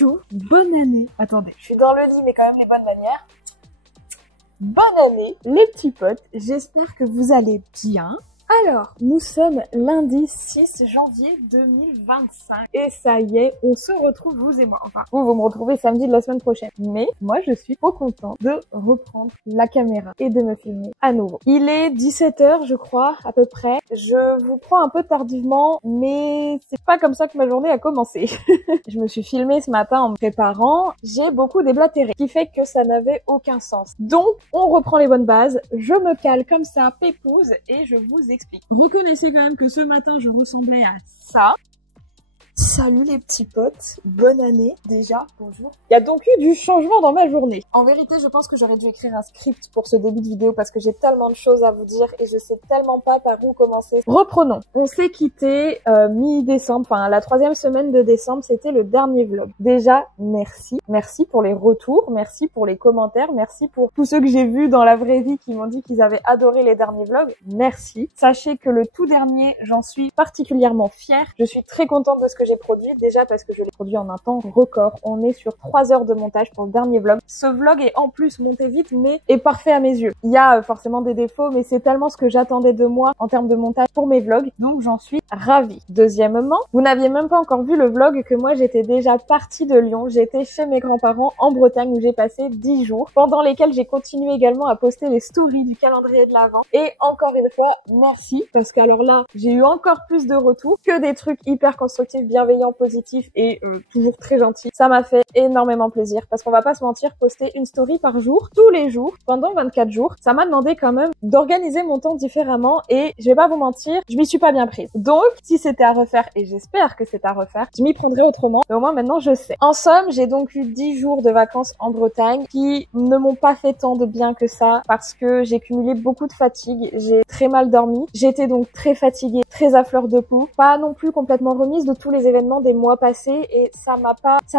Chouchou, bonne année. Attendez, je suis dans le lit mais quand même les bonnes manières. Bonne année les petits potes, j'espère que vous allez bien. Alors, nous sommes lundi 6 janvier 2025 et ça y est, on se retrouve vous et moi. Enfin, vous me retrouvez samedi de la semaine prochaine. Mais moi, je suis trop contente de reprendre la caméra et de me filmer à nouveau. Il est 17h, je crois, à peu près. Je vous prends un peu tardivement, mais c'est pas comme ça que ma journée a commencé. Je me suis filmée ce matin en me préparant. J'ai beaucoup déblatéré, ce qui fait que ça n'avait aucun sens. Donc, on reprend les bonnes bases. Je me cale comme ça, pépouze, et je vous explique. Reconnaissez quand même que ce matin, je ressemblais à ça. Salut les petits potes, bonne année déjà, bonjour. Il y a donc eu du changement dans ma journée. En vérité, je pense que j'aurais dû écrire un script pour ce début de vidéo parce que j'ai tellement de choses à vous dire et je sais tellement pas par où commencer. Reprenons. On s'est quitté mi-décembre, enfin la 3e semaine de décembre, c'était le dernier vlog. Déjà, merci. Merci pour les retours, merci pour les commentaires, merci pour tous ceux que j'ai vus dans la vraie vie qui m'ont dit qu'ils avaient adoré les derniers vlogs. Merci. Sachez que le tout dernier, j'en suis particulièrement fière. Je suis très contente de ce que j'ai produit, déjà parce que je l'ai produit en un temps record. On est sur 3 heures de montage pour le dernier vlog. Ce vlog est en plus monté vite mais est parfait à mes yeux. Il y a forcément des défauts mais c'est tellement ce que j'attendais de moi en termes de montage pour mes vlogs, donc j'en suis ravie. Deuxièmement, vous n'aviez même pas encore vu le vlog que moi j'étais déjà partie de Lyon. J'étais chez mes grands-parents en Bretagne où j'ai passé 10 jours pendant lesquels j'ai continué également à poster les stories du calendrier de l'Avent. Et encore une fois, merci parce qu'alors là, j'ai eu encore plus de retours que des trucs hyper constructifs, bienveillant, positif et toujours très gentil. Ça m'a fait énormément plaisir parce qu'on va pas se mentir, poster une story par jour, tous les jours, pendant 24 jours, ça m'a demandé quand même d'organiser mon temps différemment et je vais pas vous mentir, je m'y suis pas bien prise. Donc, si c'était à refaire, et j'espère que c'est à refaire, je m'y prendrai autrement, mais au moins maintenant je sais. En somme, j'ai donc eu 10 jours de vacances en Bretagne qui ne m'ont pas fait tant de bien que ça parce que j'ai cumulé beaucoup de fatigue, j'ai très mal dormi, j'étais donc très fatiguée, très à fleur de peau, pas non plus complètement remise de tous les événements des mois passés et ça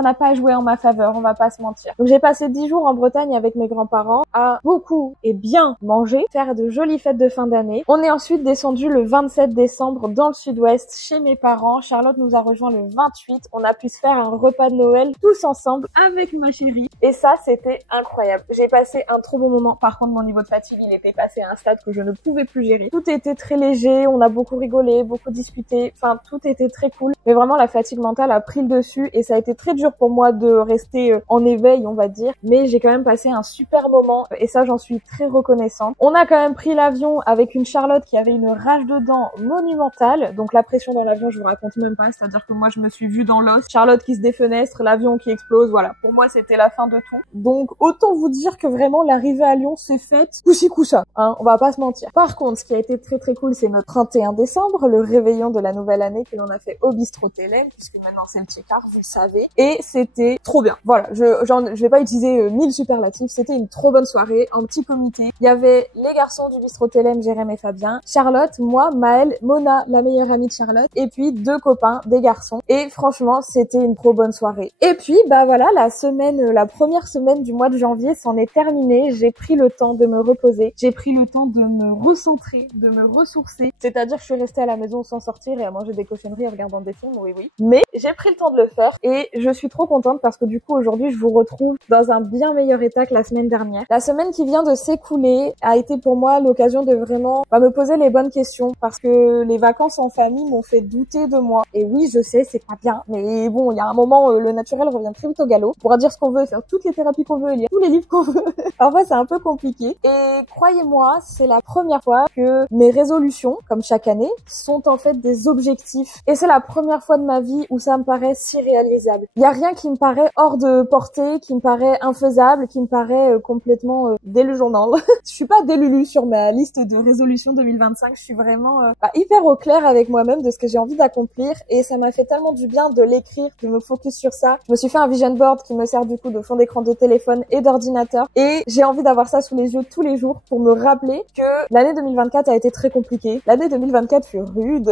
n'a pas joué en ma faveur, on va pas se mentir. Donc j'ai passé 10 jours en Bretagne avec mes grands-parents à beaucoup et bien manger, faire de jolies fêtes de fin d'année. On est ensuite descendu le 27 décembre dans le sud-ouest chez mes parents. Charlotte nous a rejoint le 28. On a pu se faire un repas de Noël tous ensemble avec ma chérie. Et ça, c'était incroyable. J'ai passé un trop bon moment. Par contre, mon niveau de fatigue, il était passé à un stade que je ne pouvais plus gérer. Tout était très léger, on a beaucoup rigolé, beaucoup discuté. Enfin, tout était très cool. Mais vraiment, la fatigue mentale a pris le dessus et ça a été très dur pour moi de rester en éveil, on va dire. Mais j'ai quand même passé un super moment et ça, j'en suis très reconnaissante. On a quand même pris l'avion avec une Charlotte qui avait une rage de dents monumentale. Donc la pression dans l'avion, je vous raconte même pas. C'est-à-dire que moi, je me suis vue dans l'os. Charlotte qui se défenestre, l'avion qui explose. Voilà. Pour moi, c'était la fin de tout. Donc autant vous dire que vraiment, l'arrivée à Lyon s'est faite couchi-coucha. Hein, on va pas se mentir. Par contre, ce qui a été très très cool, c'est notre 31 décembre, le réveillon de la nouvelle année que l'on a fait au Bistrot Télém, puisque maintenant c'est le check-out, vous le savez. Et c'était trop bien. Voilà, je vais pas utiliser 1000 superlatifs, c'était une trop bonne soirée, en petit comité. Il y avait les garçons du Bistrot Télém, Jérém et Fabien, Charlotte, moi, Maëlle, Mona, la meilleure amie de Charlotte, et puis 2 copains, des garçons. Et franchement, c'était une trop bonne soirée. Et puis, bah voilà, la première semaine du mois de janvier s'en est terminée. J'ai pris le temps de me reposer, j'ai pris le temps de me recentrer, de me ressourcer. C'est-à-dire que je suis restée à la maison sans sortir et à manger des cochonneries en regardant des films, oui. Mais j'ai pris le temps de le faire et je suis trop contente parce que du coup, aujourd'hui, je vous retrouve dans un bien meilleur état que la semaine dernière. La semaine qui vient de s'écouler a été pour moi l'occasion de vraiment me poser les bonnes questions parce que les vacances en famille m'ont fait douter de moi. Et oui, je sais, c'est pas bien, mais bon, il y a un moment, le naturel revient très vite au galop. On pourra dire ce qu'on veut, faire toutes les thérapies qu'on veut, lire tous les livres qu'on veut. Parfois, c'est un peu compliqué. Et croyez-moi, c'est la première fois que mes résolutions, comme chaque année, sont en fait des objectifs. Et c'est la première fois de ma vie où ça me paraît si réalisable. Il y a rien qui me paraît hors de portée, qui me paraît infaisable, qui me paraît complètement délugeonnal. Je suis pas délulu sur ma liste de résolutions 2025. Je suis vraiment hyper au clair avec moi-même de ce que j'ai envie d'accomplir et ça m'a fait tellement du bien de l'écrire, de me focus sur ça. Je me suis fait un vision board qui me sert du coup de fond d'écran de téléphone et d'ordinateur et j'ai envie d'avoir ça sous les yeux tous les jours pour me rappeler que l'année 2024 a été très compliquée. L'année 2024 fut rude.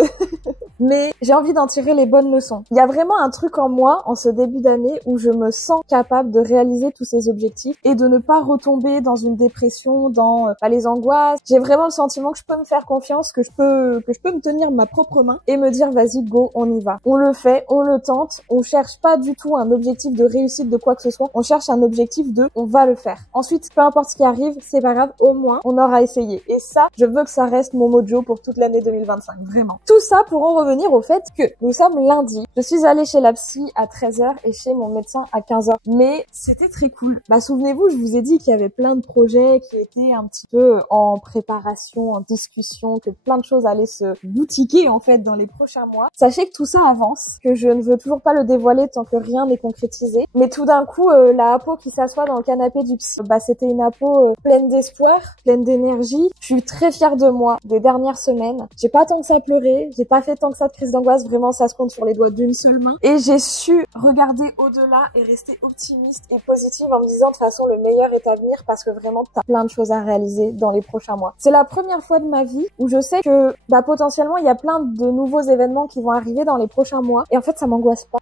Mais j'ai envie d'en tirer les bonnes bonne leçon. Il y a vraiment un truc en moi, en ce début d'année, où je me sens capable de réaliser tous ces objectifs et de ne pas retomber dans une dépression, dans les angoisses. J'ai vraiment le sentiment que je peux me faire confiance, que je peux me tenir ma propre main et me dire vas-y, go, on y va. On le fait, on le tente, on cherche pas du tout un objectif de réussite de quoi que ce soit, on cherche un objectif de on va le faire. Ensuite, peu importe ce qui arrive, c'est pas grave, au moins on aura essayé. Et ça, je veux que ça reste mon mojo pour toute l'année 2025, vraiment. Tout ça pour en revenir au fait que nous sommes lundi. Je suis allée chez la psy à 13h et chez mon médecin à 15h. Mais c'était très cool. Souvenez-vous, je vous ai dit qu'il y avait plein de projets qui étaient un petit peu en préparation, en discussion, que plein de choses allaient se boutiquer en fait dans les prochains mois. Sachez que tout ça avance, que je ne veux toujours pas le dévoiler tant que rien n'est concrétisé. Mais tout d'un coup, la apo qui s'assoit dans le canapé du psy, c'était une apo pleine d'espoir, pleine d'énergie. Je suis très fière de moi des dernières semaines. J'ai pas tant que ça pleuré, j'ai pas fait tant que ça de crise d'angoisse, vraiment ça se compte sur les doigts d'une seule main. Et j'ai su regarder au-delà et rester optimiste et positive en me disant de toute façon le meilleur est à venir parce que vraiment t'as plein de choses à réaliser dans les prochains mois. C'est la première fois de ma vie où je sais que potentiellement il y a plein de nouveaux événements qui vont arriver dans les prochains mois et en fait ça m'angoisse pas.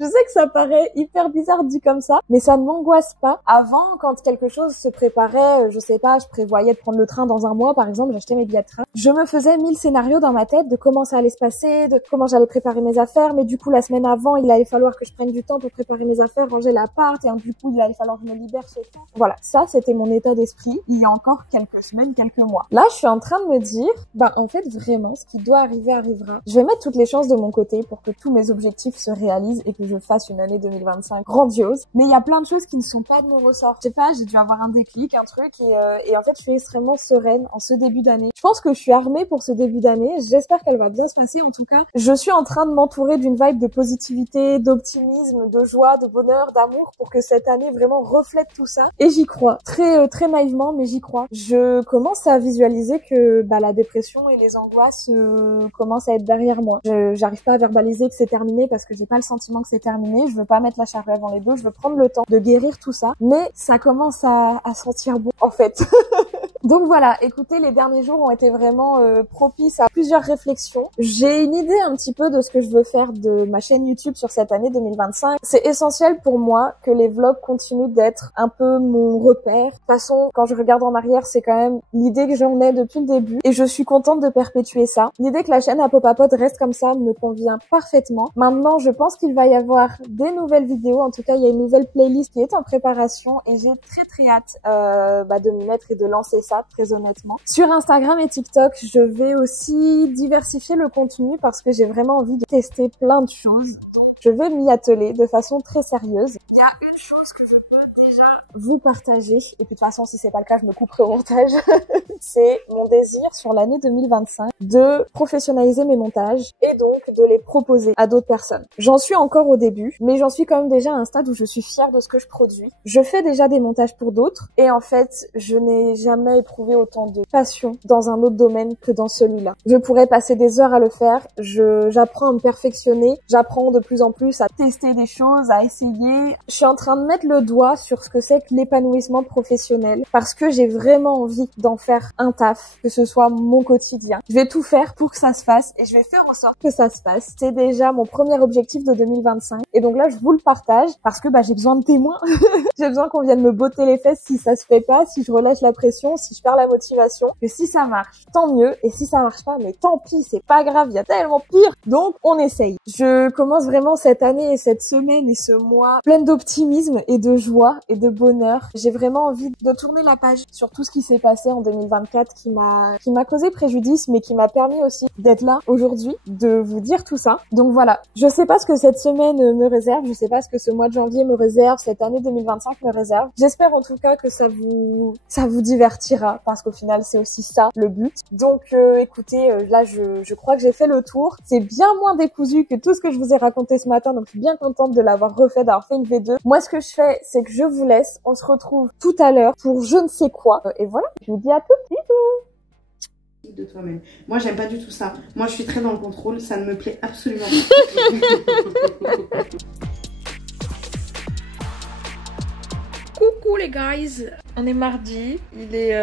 Je sais que ça paraît hyper bizarre dit comme ça, mais ça ne m'angoisse pas. Avant, quand quelque chose se préparait, je sais pas, je prévoyais de prendre le train dans un mois, par exemple, j'achetais mes billets de train. Je me faisais 1000 scénarios dans ma tête de comment ça allait se passer, de comment j'allais préparer mes affaires, mais du coup, la semaine avant, il allait falloir que je prenne du temps pour préparer mes affaires, ranger l'appart, et du coup, il allait falloir que je me libère ce temps. Voilà, ça, c'était mon état d'esprit il y a encore quelques semaines, quelques mois. Là, je suis en train de me dire, en fait, vraiment, ce qui doit arriver arrivera. Je vais mettre toutes les chances de mon côté pour que tous mes objectifs se réalisent et que je fasse une année 2025 grandiose. Mais il y a plein de choses qui ne sont pas de mon ressort. Je sais pas, j'ai dû avoir un déclic, un truc et en fait, je suis extrêmement sereine en ce début d'année. Je pense que je suis armée pour ce début d'année. J'espère qu'elle va bien se passer. En tout cas, je suis en train de m'entourer d'une vibe de positivité, d'optimisme, de joie, de bonheur, d'amour pour que cette année vraiment reflète tout ça. Et j'y crois. Très naïvement, mais j'y crois. Je commence à visualiser que la dépression et les angoisses commencent à être derrière moi. J'arrive pas à verbaliser que c'est terminé parce que j'ai pas le sentiment que c'est terminé. Je veux pas mettre la charrue avant les bœufs. Je veux prendre le temps de guérir tout ça. Mais ça commence à sentir bon, en fait. Donc voilà, écoutez, les derniers jours ont été vraiment propices à plusieurs réflexions. J'ai une idée un petit peu de ce que je veux faire de ma chaîne YouTube sur cette année 2025. C'est essentiel pour moi que les vlogs continuent d'être un peu mon repère. De toute façon, quand je regarde en arrière, c'est quand même l'idée que j'en ai depuis le début et je suis contente de perpétuer ça. L'idée que la chaîne Apopapod reste comme ça me convient parfaitement. Maintenant, je pense qu'il va y avoir des nouvelles vidéos. En tout cas, il y a une nouvelle playlist qui est en préparation et j'ai très hâte de m'y mettre et de lancer ça, très honnêtement. Sur Instagram et TikTok, je vais aussi diversifier le contenu parce que j'ai vraiment envie de tester plein de choses. Je vais m'y atteler de façon très sérieuse. Il y a une chose que je peux déjà vous partager, et puis de toute façon, si c'est pas le cas, je me couperai au montage. C'est mon désir sur l'année 2025 de professionnaliser mes montages et donc de les proposer à d'autres personnes. J'en suis encore au début, mais j'en suis quand même déjà à un stade où je suis fière de ce que je produis. Je fais déjà des montages pour d'autres et en fait, je n'ai jamais éprouvé autant de passion dans un autre domaine que dans celui-là. Je pourrais passer des heures à le faire, j'apprends à me perfectionner, j'apprends de plus en plus à tester des choses, à essayer. Je suis en train de mettre le doigt sur ce que c'est que l'épanouissement professionnel parce que j'ai vraiment envie d'en faire un taf, que ce soit mon quotidien. Je vais tout faire pour que ça se fasse et je vais faire en sorte que ça se fasse. C'est déjà mon premier objectif de 2025 et donc là je vous le partage parce que j'ai besoin de témoins. J'ai besoin qu'on vienne me botter les fesses si ça se fait pas, si je relâche la pression, si je perds la motivation. Et si ça marche, tant mieux. Et si ça marche pas, mais tant pis, c'est pas grave, il y a tellement pire. Donc on essaye. Je commence vraiment cette année et cette semaine et ce mois pleine d'optimisme et de joie et de bonheur. J'ai vraiment envie de tourner la page sur tout ce qui s'est passé en 2024 qui m'a causé préjudice mais qui m'a permis aussi d'être là aujourd'hui, de vous dire tout ça. Donc voilà, je sais pas ce que cette semaine me réserve, je sais pas ce que ce mois de janvier me réserve, cette année 2025 me réserve. J'espère en tout cas que ça vous divertira parce qu'au final c'est aussi ça le but. Donc écoutez, là je crois que j'ai fait le tour. C'est bien moins décousu que tout ce que je vous ai raconté ce matin, donc je suis bien contente de l'avoir refait, d'avoir fait une V2. Moi ce que je fais, c'est que je vous laisse. On se retrouve tout à l'heure pour je ne sais quoi. Et voilà, je vous dis à toutes, bisous. De toi-même. Moi j'aime pas du tout ça. Moi je suis très dans le contrôle, ça ne me plaît absolument pas. Coucou. Coucou les guys, on est mardi, il est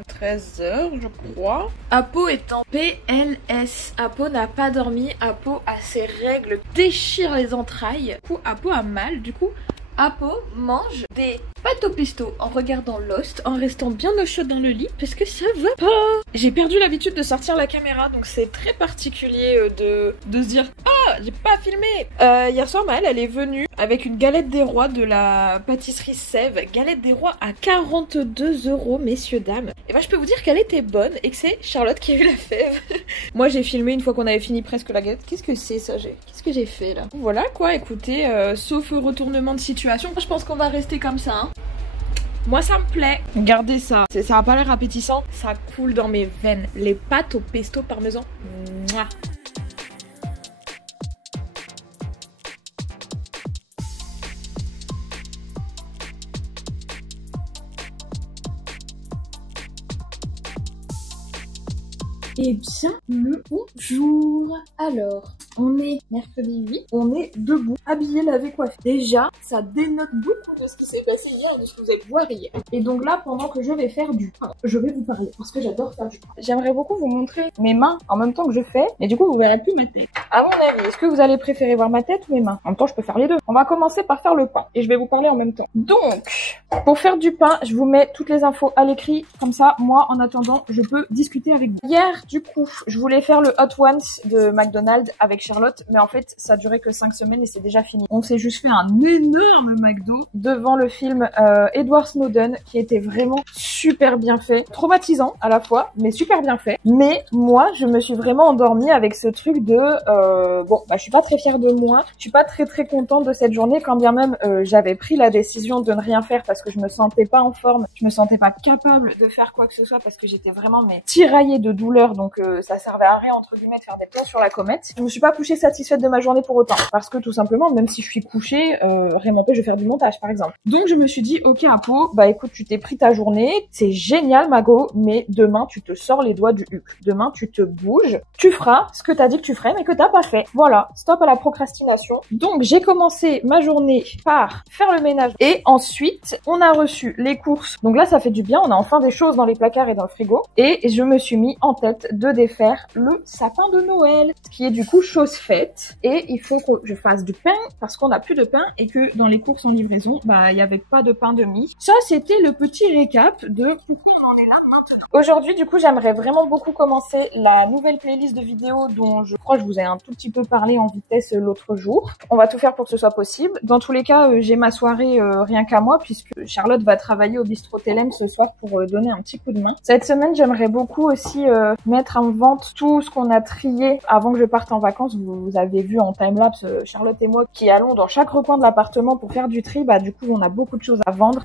13h je crois. Apo est en PLS, Apo n'a pas dormi, Apo a ses règles, déchire les entrailles. Du coup Apo a mal, du coup Apo mange des pâtes au pesto en regardant Lost, en restant bien au chaud dans le lit parce que ça va pas. J'ai perdu l'habitude de sortir la caméra, donc c'est très particulier de se dire « Ah, j'ai pas filmé !» Hier soir, Maëlle, elle est venue avec une galette des rois de la pâtisserie Sève. Galette des rois à 42 €, messieurs, dames. Et ben, je peux vous dire qu'elle était bonne et que c'est Charlotte qui a eu la fève. Moi, j'ai filmé une fois qu'on avait fini presque la galette. Qu'est-ce que c'est ça? Qu'est-ce que j'ai fait là? Voilà quoi, écoutez, sauf retournement de situation, je pense qu'on va rester comme ça, hein. Moi ça me plaît, regardez ça, ça a pas l'air appétissant, ça coule dans mes veines. Les pâtes au pesto parmesan, mouah. Eh bien, le bonjour. Alors, on est mercredi 8, on est debout, habillé, lavé, coiffé. Déjà, ça dénote beaucoup de ce qui s'est passé hier et de ce que vous allez voir hier. Et donc là, pendant que je vais faire du pain, je vais vous parler parce que j'adore faire du pain. J'aimerais beaucoup vous montrer mes mains en même temps que je fais, mais du coup, vous verrez plus ma tête. À mon avis, est-ce que vous allez préférer voir ma tête ou mes mains? En même temps, je peux faire les deux. On va commencer par faire le pain et je vais vous parler en même temps. Donc, pour faire du pain, je vous mets toutes les infos à l'écrit. Comme ça, moi, en attendant, je peux discuter avec vous. Hier, du coup, je voulais faire le Hot Ones de McDonald's avec Charlotte, mais en fait, ça a duré que 5 semaines et c'est déjà fini. On s'est juste fait un énorme McDo devant le film Edward Snowden, qui était vraiment super bien fait. Traumatisant à la fois, mais super bien fait. Mais moi, je me suis vraiment endormie avec ce truc de... bon, bah, je suis pas très fière de moi. Je suis pas très contente de cette journée, quand bien même j'avais pris la décision de ne rien faire parce que je me sentais pas en forme. Je me sentais pas capable de faire quoi que ce soit parce que j'étais vraiment tiraillée de douleur, donc ça servait à rien entre guillemets de faire des plans sur la comète. Je me suis pas couchée satisfaite de ma journée pour autant, parce que tout simplement, même si je suis couchée, rien m'empêche de faire du montage par exemple. Donc je me suis dit, ok Apo, bah écoute, tu t'es pris ta journée, c'est génial Mago, mais demain tu te sors les doigts du huc. Demain tu te bouges, tu feras ce que t'as dit que tu ferais mais que t'as pas fait. Voilà, stop à la procrastination. Donc j'ai commencé ma journée par faire le ménage et ensuite on a reçu les courses. Donc là ça fait du bien, on a enfin des choses dans les placards et dans le frigo et je me suis mis en tête de défaire le sapin de Noël, ce qui est du coup chose faite. Et il faut que je fasse du pain parce qu'on n'a plus de pain et que dans les courses en livraison, bah il n'y avait pas de pain de mie. Ça c'était le petit récap de pourquoi on en est là maintenant. Aujourd'hui du coup j'aimerais vraiment beaucoup commencer la nouvelle playlist de vidéos dont je crois que je vous ai un tout petit peu parlé en vitesse l'autre jour. On va tout faire pour que ce soit possible. Dans tous les cas, j'ai ma soirée rien qu'à moi puisque Charlotte va travailler au bistrot Telem ce soir pour donner un petit coup de main. Cette semaine j'aimerais beaucoup aussi mettre en vente tout ce qu'on a trié avant que je parte en vacances. Vous avez vu en timelapse Charlotte et moi qui allons dans chaque recoin de l'appartement pour faire du tri. Bah du coup on a beaucoup de choses à vendre.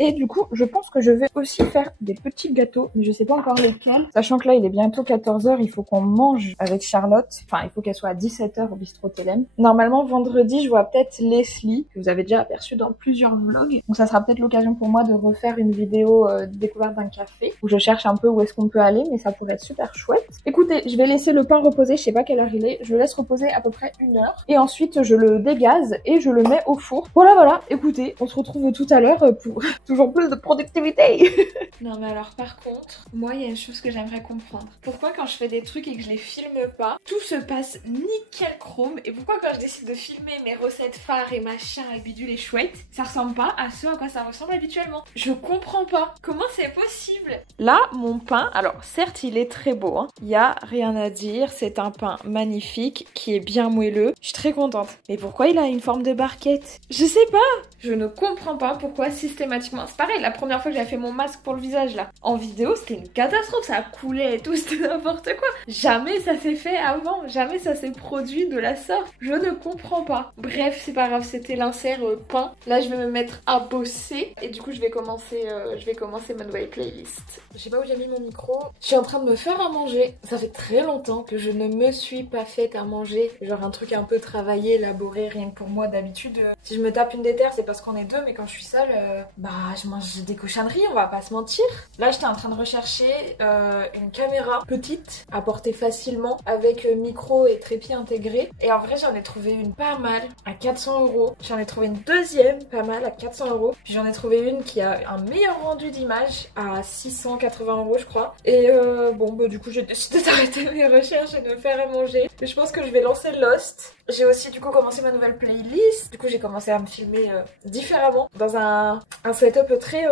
Et du coup, je pense que je vais aussi faire des petits gâteaux, mais je sais pas encore lesquels. Sachant que là, il est bientôt 14h, il faut qu'on mange avec Charlotte. Enfin, il faut qu'elle soit à 17h au bistrot Telem. Normalement, vendredi, je vois peut-être Leslie, que vous avez déjà aperçu dans plusieurs vlogs. Donc ça sera peut-être l'occasion pour moi de refaire une vidéo découverte d'un café, où je cherche un peu où est-ce qu'on peut aller, mais ça pourrait être super chouette. Écoutez, je vais laisser le pain reposer, je sais pas quelle heure il est. Je le laisse reposer à peu près 1 heure. Et ensuite, je le dégaze et je le mets au four. Voilà, écoutez, on se retrouve tout à l'heure pour... toujours plus de productivité. Non mais alors par contre, moi il y a une chose que j'aimerais comprendre. Pourquoi quand je fais des trucs et que je les filme pas, tout se passe nickel chrome, et pourquoi quand je décide de filmer mes recettes phares et machin et bidule et chouette, ça ressemble pas à ce à quoi ça ressemble habituellement. Je comprends pas. Comment c'est possible? Là, mon pain, alors certes il est très beau, hein. Il y a rien à dire, c'est un pain magnifique qui est bien moelleux. Je suis très contente. Mais pourquoi il a une forme de barquette? Je sais pas. Je ne comprends pas pourquoi systématiquement. C'est pareil, la première fois que j'avais fait mon masque pour le visage là, en vidéo, c'était une catastrophe, ça coulait et tout, c'était n'importe quoi. Jamais ça s'est fait avant, jamais ça s'est produit de la sorte. Je ne comprends pas. Bref, c'est pas grave, c'était l'insert pain. Là, je vais me mettre à bosser et du coup, je vais commencer ma nouvelle playlist. Je sais pas où j'ai mis mon micro. Je suis en train de me faire à manger. Ça fait très longtemps que je ne me suis pas faite à manger. Genre un truc un peu travaillé, élaboré, rien que pour moi. D'habitude, si je me tape une déterre, c'est parce qu'on est deux, mais quand je suis seule, bah je mange des cochonneries, on va pas se mentir. Là j'étais en train de rechercher une caméra petite à porter facilement avec micro et trépied intégré. Et en vrai j'en ai trouvé une pas mal à 400 €. J'en ai trouvé une deuxième pas mal à 400 €. Puis j'en ai trouvé une qui a un meilleur rendu d'image à 680 € je crois. Et bon bah du coup j'ai décidé d'arrêter mes recherches et de me faire à manger. Mais je pense que je vais lancer Lost. J'ai aussi du coup commencé ma nouvelle playlist. Du coup j'ai commencé à me filmer différemment dans un setup très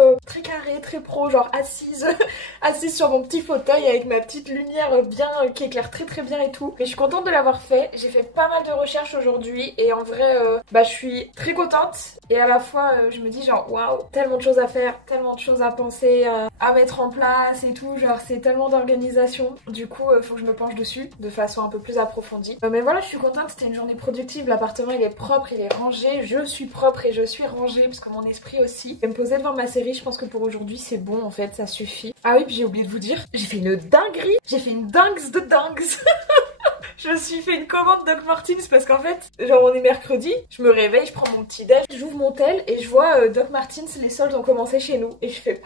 carré, très pro, genre assise sur mon petit fauteuil avec ma petite lumière bien qui éclaire très bien et tout. Mais je suis contente de l'avoir fait. J'ai fait pas mal de recherches aujourd'hui et en vrai bah je suis très contente et à la fois je me dis genre waouh, tellement de choses à faire, tellement de choses à penser, à mettre en place et tout, genre c'est tellement d'organisation. Du coup faut que je me penche dessus de façon un peu plus approfondie. Mais voilà, je suis contente, c'était une journée productive, l'appartement il est propre, il est rangé, je suis propre et je suis rangée parce que mon esprit aussi. Je vais me poser devant ma série, je pense que pour aujourd'hui c'est bon en fait, ça suffit. Ah oui, puis j'ai oublié de vous dire, j'ai fait une dinguerie, j'ai fait une dingue de dingues. Je me suis fait une commande Doc Martens parce qu'en fait, genre on est mercredi, je me réveille, je prends mon petit déj, j'ouvre mon tel et je vois Doc Martens, les soldes ont commencé chez nous. Et je fais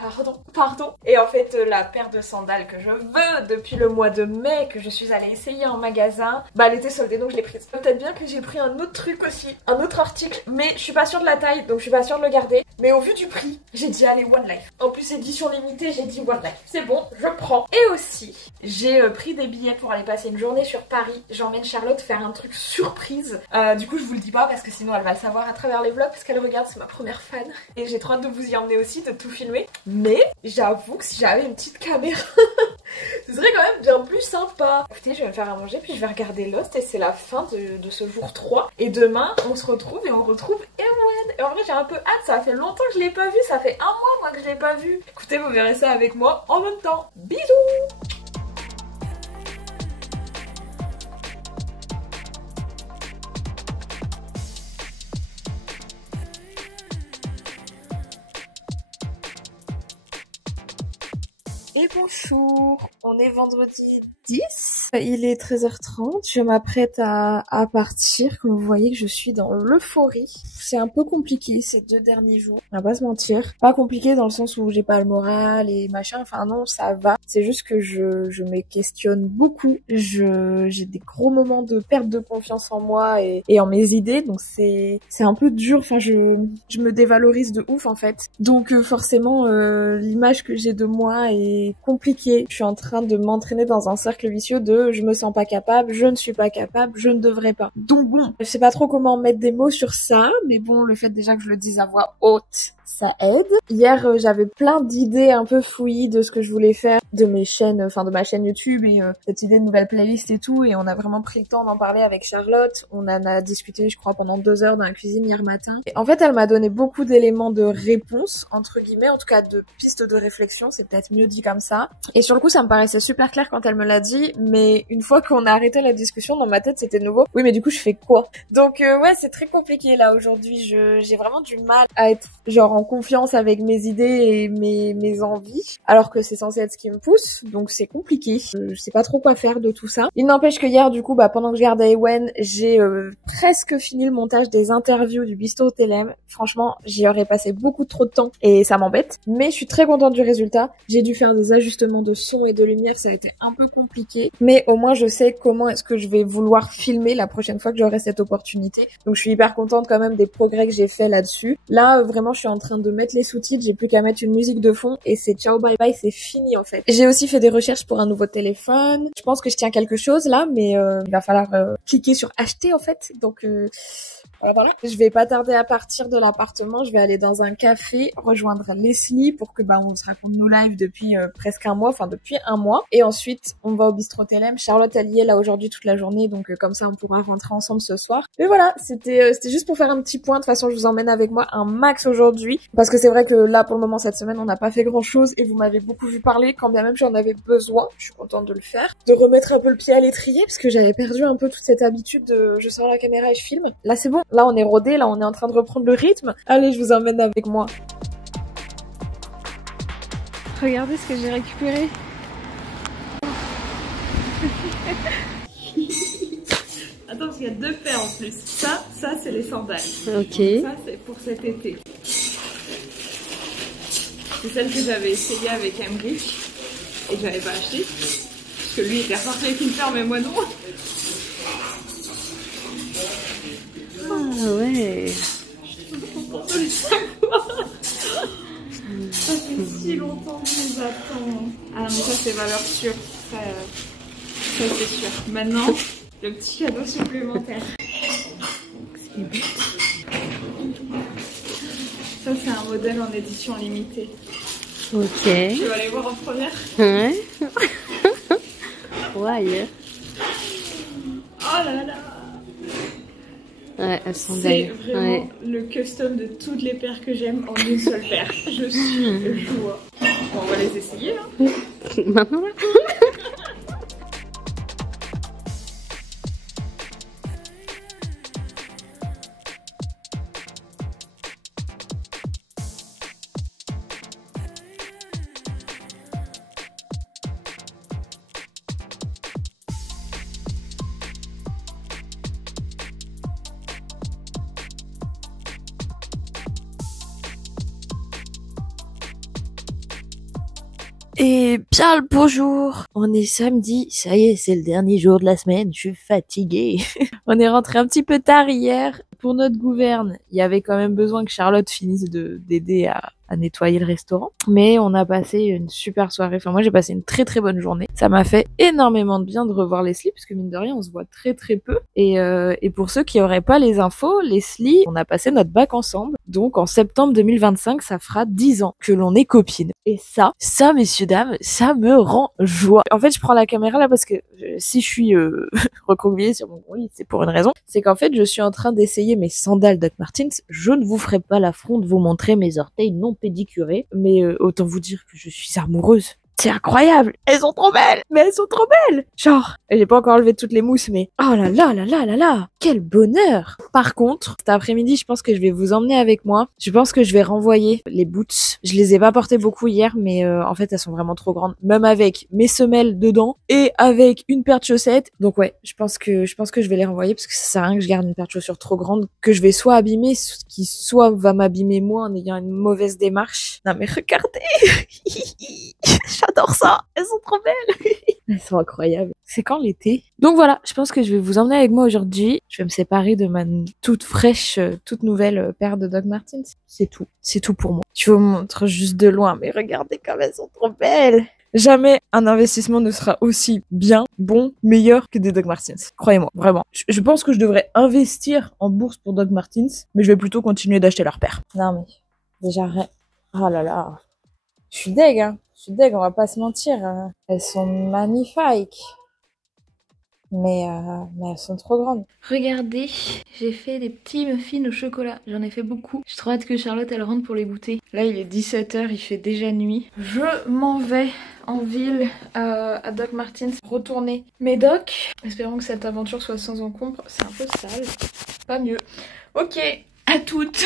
pardon. Et en fait, la paire de sandales que je veux depuis le mois de mai, que je suis allée essayer en magasin, bah elle était soldée donc je l'ai prise. Peut-être bien que j'ai pris un autre truc aussi, un autre article, mais je suis pas sûre de la taille donc je suis pas sûre de le garder. Mais au vu du prix, j'ai dit allez One Life. En plus édition limitée, j'ai dit One Life. C'est bon, je prends. Et aussi, j'ai pris des billets pour aller passer une journée sur Paris. J'emmène Charlotte faire un truc surprise. Du coup je vous le dis pas parce que sinon elle va le savoir à travers les vlogs parce qu'elle regarde, c'est ma première fan. Et j'ai trop hâte de vous y emmener aussi, de tout filmer. Mais j'avoue que si j'avais une petite caméra, ce serait quand même bien plus sympa. Écoutez, je vais me faire à manger puis je vais regarder Lost et c'est la fin de ce jour 3. Et demain on se retrouve et on retrouve Erwan. Et en vrai j'ai un peu hâte, ça fait longtemps que je l'ai pas vu, ça fait un mois moi que je l'ai pas vu. Écoutez, vous verrez ça avec moi en même temps. Bisous. Et bonjour, on est vendredi 10, il est 13h30, je m'apprête à partir, comme vous voyez que je suis dans l'euphorie. C'est un peu compliqué ces 2 derniers jours, on va pas se mentir. Pas compliqué dans le sens où j'ai pas le moral et machin, enfin non ça va. C'est juste que je me questionne beaucoup, j'ai des gros moments de perte de confiance en moi et en mes idées, donc c'est un peu dur, enfin je me dévalorise de ouf en fait. Donc forcément l'image que j'ai de moi est compliqué. Je suis en train de m'entraîner dans un cercle vicieux de je me sens pas capable, je ne suis pas capable, je ne devrais pas. Donc bon, je sais pas trop comment mettre des mots sur ça, mais bon, le fait déjà que je le dise à voix haute, ça aide. Hier, j'avais plein d'idées un peu fouillis de ce que je voulais faire de mes chaînes, enfin de ma chaîne YouTube et cette idée de nouvelle playlist et tout, et on a vraiment pris le temps d'en parler avec Charlotte. On en a discuté, je crois, pendant 2 heures dans la cuisine hier matin. Et en fait, elle m'a donné beaucoup d'éléments de réponse, entre guillemets, en tout cas de pistes de réflexion, c'est peut-être mieux dit comme ça. Et sur le coup, ça me paraissait super clair quand elle me l'a dit, mais une fois qu'on a arrêté la discussion, dans ma tête, c'était nouveau. Oui, mais du coup, je fais quoi? Donc ouais, c'est très compliqué là aujourd'hui. J'ai vraiment du mal à être genre en confiance avec mes idées et mes envies, alors que c'est censé être ce qui me pousse, donc c'est compliqué. Je sais pas trop quoi faire de tout ça. Il n'empêche que hier, du coup, bah pendant que je regardais Ewen, j'ai presque fini le montage des interviews du Bistro Télém. Franchement, j'y aurais passé beaucoup trop de temps et ça m'embête, mais je suis très contente du résultat. J'ai dû faire des ajustements de son et de lumière, ça a été un peu compliqué, mais au moins je sais comment est-ce que je vais vouloir filmer la prochaine fois que j'aurai cette opportunité. Donc je suis hyper contente quand même des progrès que j'ai fait là-dessus. Là, vraiment, je suis en train de mettre les sous-titres, j'ai plus qu'à mettre une musique de fond et c'est ciao bye bye, c'est fini en fait. J'ai aussi fait des recherches pour un nouveau téléphone. Je pense que je tiens quelque chose là, mais il va falloir cliquer sur acheter en fait. Donc voilà. Je vais pas tarder à partir de l'appartement, je vais aller dans un café, rejoindre Leslie pour que on se raconte nos lives depuis presque un mois, enfin depuis un mois. Et ensuite, on va au Bistro Télém. Charlotte, elle y est là aujourd'hui toute la journée, donc comme ça on pourra rentrer ensemble ce soir. Mais voilà, c'était juste pour faire un petit point. De toute façon, je vous emmène avec moi un max aujourd'hui, parce que c'est vrai que là, pour le moment, cette semaine, on n'a pas fait grand chose et vous m'avez beaucoup vu parler, quand bien même j'en avais besoin. Je suis contente de le faire, de remettre un peu le pied à l'étrier, parce que j'avais perdu un peu toute cette habitude de je sors la caméra et je filme. Là, c'est bon. Là, on est rodé, là, on est en train de reprendre le rythme. Allez, je vous emmène avec moi. Regardez ce que j'ai récupéré. Attends, parce qu'il y a 2 paires en plus. Ça c'est les sandales. Ok. Ça, c'est pour cet été. C'est celle que j'avais essayée avec Emmerich et que j'avais pas acheté. Parce que lui était reparti avec une paire, mais moi non. Ah ouais. On peut le savoir. Ça fait si longtemps que je les attends. Ah non, mais ça c'est valeur sûre. Ça c'est sûr. Maintenant, le petit cadeau supplémentaire. Ça c'est un modèle en édition limitée. Ok. Tu vas aller voir en première. Ouais. Ouais. Oh là là. Ouais, elles sont C'est belles. vraiment Ouais. le custom de toutes les paires que j'aime en une seule paire. Je suis joie. Bon, on va les essayer. Hein. Maintenant là. Et bien le bonjour. On est samedi, ça y est, c'est le dernier jour de la semaine, je suis fatiguée. On est rentré un petit peu tard hier. Pour notre gouverne, il y avait quand même besoin que Charlotte finisse d'aider à nettoyer le restaurant. Mais on a passé une super soirée. Enfin, moi, j'ai passé une très très bonne journée. Ça m'a fait énormément de bien de revoir Leslie, parce que mine de rien, on se voit très très peu. Et pour ceux qui auraient pas les infos, Leslie, on a passé notre bac ensemble. Donc, en septembre 2025, ça fera 10 ans que l'on est copines. Et ça, messieurs, dames, ça me rend joie. En fait, je prends la caméra là parce que si je suis recroquevillée sur mon lit, c'est pour une raison. C'est qu'en fait, je suis en train d'essayer mes sandales Doc Martens. Je ne vous ferai pas l'affront de vous montrer mes orteils non pédicurés, mais autant vous dire que je suis amoureuse. C'est incroyable. Elles sont trop belles. Mais elles sont trop belles. Genre, j'ai pas encore enlevé toutes les mousses, mais oh là là là là là là. Quel bonheur. Par contre, cet après-midi, je pense que je vais vous emmener avec moi. Je pense que je vais renvoyer les boots. Je les ai pas portées beaucoup hier, mais en fait, elles sont vraiment trop grandes. Même avec mes semelles dedans et avec une paire de chaussettes. Donc ouais, je pense que je vais les renvoyer parce que ça sert à rien que je garde une paire de chaussures trop grande que je vais soit abîmer, qui soit va m'abîmer moi en ayant une mauvaise démarche. Non mais regardez. J'adore ça. Elles sont trop belles. Elles sont incroyables. C'est quand l'été? Donc voilà, je pense que je vais vous emmener avec moi aujourd'hui. Je vais me séparer de ma toute fraîche, toute nouvelle paire de Doc Martens. C'est tout. C'est tout pour moi. Je vous montre juste de loin, mais regardez comme elles sont trop belles. Jamais un investissement ne sera aussi bien, bon, meilleur que des Doc Martens. Croyez-moi, vraiment. Je pense que je devrais investir en bourse pour Doc Martens, mais je vais plutôt continuer d'acheter leurs paires. Non mais, déjà, oh là là. Je suis deg, hein. Je suis deg, on va pas se mentir. Elles sont magnifiques. Mais elles sont trop grandes. Regardez, j'ai fait des petits muffins au chocolat. J'en ai fait beaucoup. J'ai trop hâte que Charlotte elle rentre pour les goûter. Là il est 17h, il fait déjà nuit. Je m'en vais en ville à Doc Martens retourner mes docs. Espérons que cette aventure soit sans encombre. C'est un peu sale. Pas mieux. Ok, à toutes.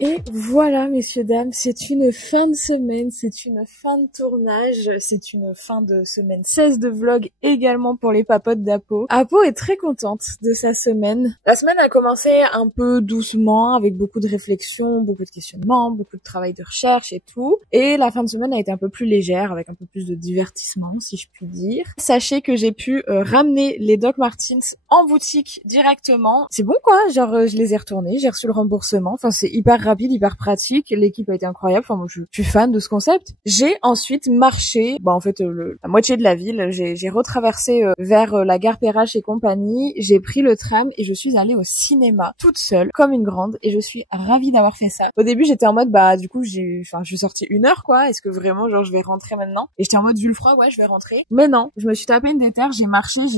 Et voilà, messieurs, dames, c'est une fin de semaine, c'est une fin de tournage, c'est une fin de semaine 16 de vlog également pour les papotes d'Apo. Apo est très contente de sa semaine. La semaine a commencé un peu doucement, avec beaucoup de réflexions, beaucoup de questionnements, beaucoup de travail de recherche et tout. Et la fin de semaine a été un peu plus légère, avec un peu plus de divertissement, si je puis dire. Sachez que j'ai pu ramener les Doc Martens en boutique directement. C'est bon quoi, genre je les ai retournés, j'ai reçu le remboursement, enfin c'est hyper rapide, hyper pratique, l'équipe a été incroyable, enfin moi je suis fan de ce concept. J'ai ensuite marché, en fait la moitié de la ville, j'ai retraversé vers la gare Perrache et compagnie, j'ai pris le tram et je suis allée au cinéma toute seule, comme une grande, et je suis ravie d'avoir fait ça. Au début j'étais en mode du coup je suis sortie 1 heure quoi, est-ce que vraiment genre je vais rentrer maintenant? Et j'étais en mode vu le froid, ouais je vais rentrer. Mais non, je me suis tapé une déterre, j'ai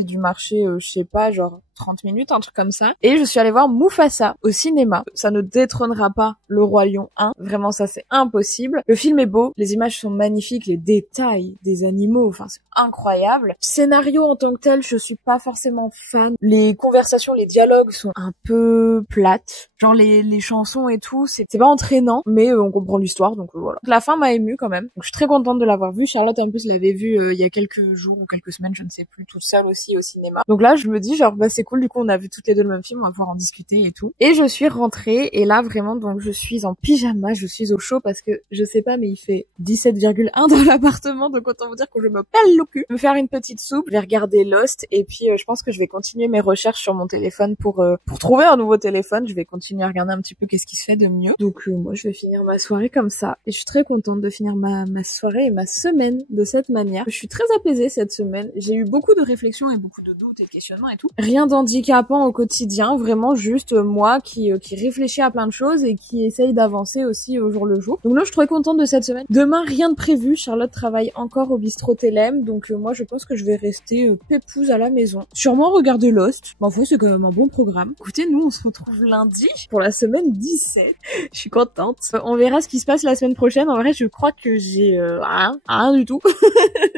dû marcher je sais pas genre 30 minutes, un truc comme ça. Et je suis allée voir Mufasa au cinéma. Ça ne détrônera pas Le Roi Lion 1. Vraiment, ça c'est impossible. Le film est beau, les images sont magnifiques, les détails des animaux, enfin c'est incroyable. Scénario en tant que tel, je suis pas forcément fan. Les conversations, les dialogues sont un peu plates. Genre les chansons et tout, c'est pas entraînant, mais on comprend l'histoire, donc voilà. Donc, la fin m'a émue quand même. Donc je suis très contente de l'avoir vu. Charlotte en plus l'avait vu il y a quelques jours ou quelques semaines, je ne sais plus, toute seule aussi au cinéma. Donc là je me dis genre bah c'est cool, du coup on a vu toutes les deux le même film, on va pouvoir en discuter et tout. Et je suis rentrée et là vraiment donc je suis en pyjama, je suis au chaud parce que je sais pas mais il fait 17,1 dans l'appartement, donc autant vous dire que je me pèle le cul. Me faire une petite soupe, je vais regarder Lost et puis je pense que je vais continuer mes recherches sur mon téléphone pour trouver un nouveau téléphone. Je vais continuer à regarder un petit peu qu'est-ce qui se fait de mieux. Donc moi je vais finir ma soirée comme ça et je suis très contente de finir ma soirée et ma semaine de cette manière. Je suis très apaisée cette semaine. J'ai eu beaucoup de réflexions et beaucoup de doutes et de questionnements et tout. Rien d'handicapant au quotidien, vraiment juste moi qui réfléchis à plein de choses et qui essaye d'avancer aussi au jour le jour. Donc là je suis très contente de cette semaine. Demain rien de prévu, Charlotte travaille encore au bistrot Télème, donc moi je pense que je vais rester pépouze à la maison. Sûrement regarder Lost. Bon, en fait c'est quand même un bon programme. Écoutez, nous on se retrouve lundi pour la semaine 17. Je suis contente. On verra ce qui se passe la semaine prochaine. En vrai je crois que j'ai rien du tout.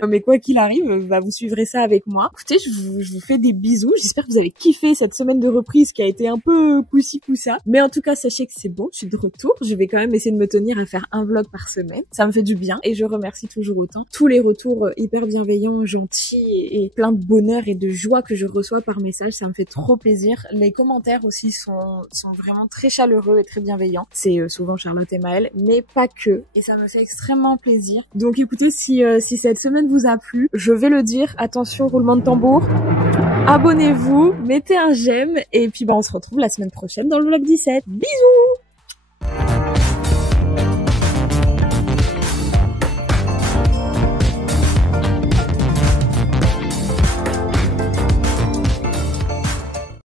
Mais quoi qu'il arrive, bah, vous suivrez ça avec moi. Écoutez, je vous fais des bisous. J'espère que vous avez kiffé cette semaine de reprise qui a été un peu poussi poussa. Mais en tout cas, sachez que c'est bon, je suis de retour. Je vais quand même essayer de me tenir à faire un vlog par semaine. Ça me fait du bien et je remercie toujours autant tous les retours hyper bienveillants, gentils et plein de bonheur et de joie que je reçois par message. Ça me fait trop plaisir. Les commentaires aussi sont vraiment très chaleureux et très bienveillants. C'est souvent Charlotte et Maëlle, mais pas que. Et ça me fait extrêmement plaisir. Donc écoutez, si cette semaine vous a plu, je vais le dire, attention, roulement de tambour, abonnez-vous, mettez un j'aime, et puis bah on se retrouve la semaine prochaine dans le vlog 17. Bisous!